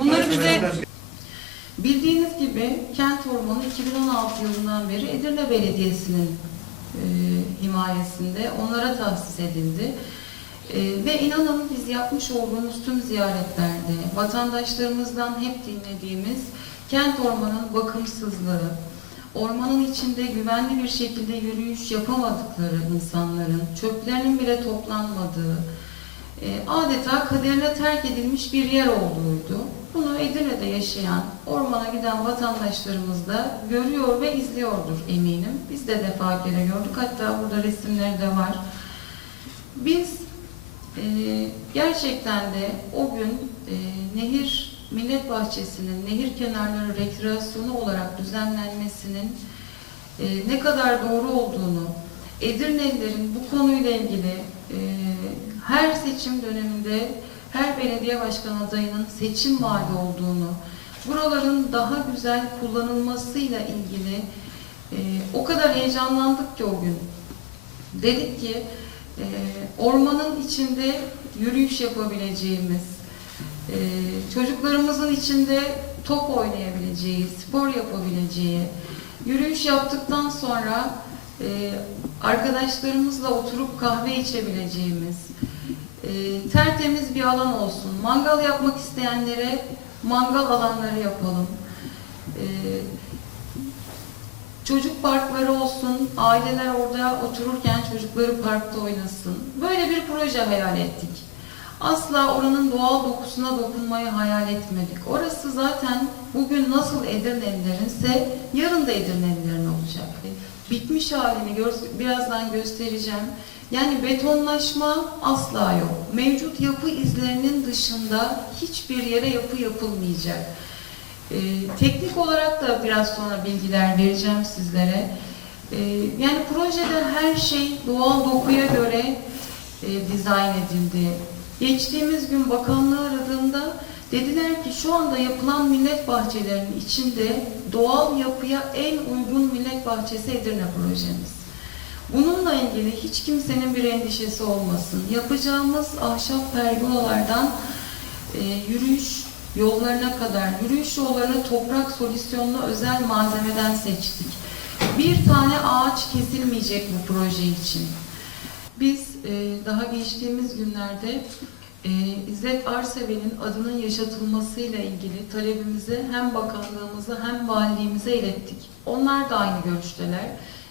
Bunları bize... Bildiğiniz gibi kent ormanı 2016 yılından beri Edirne Belediyesi'nin e, himayesinde onlara tahsis edildi. E, ve inanın biz yapmış olduğumuz tüm ziyaretlerde vatandaşlarımızdan hep dinlediğimiz kent ormanının bakımsızlığı, ormanın içinde güvenli bir şekilde yürüyüş yapamadıkları insanların, çöplerinin bile toplanmadığı, adeta kaderine terk edilmiş bir yer olduğuydu. Bunu Edirne'de yaşayan, ormana giden vatandaşlarımız da görüyor ve izliyordur eminim. Biz de defa kere gördük. Hatta burada resimleri de var. Biz e, gerçekten de o gün e, nehir millet bahçesinin nehir kenarları rekreasyonu olarak düzenlenmesinin e, ne kadar doğru olduğunu, Edirnelilerin bu konuyla ilgili e, her seçim döneminde her belediye başkan adayının seçim vaadi olduğunu, buraların daha güzel kullanılmasıyla ilgili e, o kadar heyecanlandık ki o gün. Dedik ki e, ormanın içinde yürüyüş yapabileceğimiz, e, çocuklarımızın içinde top oynayabileceği, spor yapabileceği, yürüyüş yaptıktan sonra e, arkadaşlarımızla oturup kahve içebileceğimiz, e, tertemiz bir alan olsun. Mangal yapmak isteyenlere mangal alanları yapalım. E, çocuk parkları olsun, aileler orada otururken çocukları parkta oynasın. Böyle bir proje hayal ettik. Asla oranın doğal dokusuna dokunmayı hayal etmedik. Orası zaten bugün nasıl Edirnelilerinse yarın da Edirnelilerin olacak. Bitmiş halini gör- birazdan göstereceğim. Yani betonlaşma asla yok. Mevcut yapı izlerinin dışında hiçbir yere yapı yapılmayacak. Ee, teknik olarak da biraz sonra bilgiler vereceğim sizlere. Ee, yani projede her şey doğal dokuya göre e, dizayn edildi. Geçtiğimiz gün bakanlığı aradığımda dediler ki şu anda yapılan millet bahçelerinin içinde doğal yapıya en uygun millet bahçesi Edirne projemiz. Bununla ilgili hiç kimsenin bir endişesi olmasın. Yapacağımız ahşap pergolalardan e, yürüyüş yollarına kadar, yürüyüş yollarını toprak solüsyonlu özel malzemeden seçtik. Bir tane ağaç kesilmeyecek bu proje için. Biz e, daha geçtiğimiz günlerde e, İzzet Arseven'in adının yaşatılmasıyla ilgili talebimizi hem bakanlığımıza hem valiliğimize ilettik. Onlar da aynı görüşteler.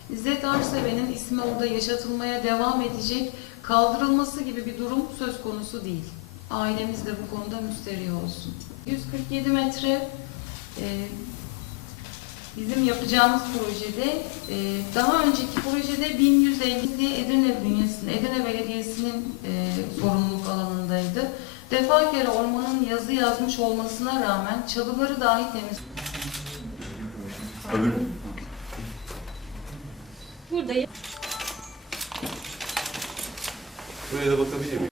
İzzet Arseven'in ismi orada yaşatılmaya devam edecek, kaldırılması gibi bir durum söz konusu değil. Ailemiz de bu konuda müsterih olsun. 147 metre e, bizim yapacağımız projede e, daha önceki projede 1150 Edirne bünyesinde, Edirne Belediyesi'nin e, sorumluluk alanındaydı. Defa kere ormanın yazı yazmış olmasına rağmen çalıları dahi temiz. Öbür Buradayım. buraya da bakabilir miyim?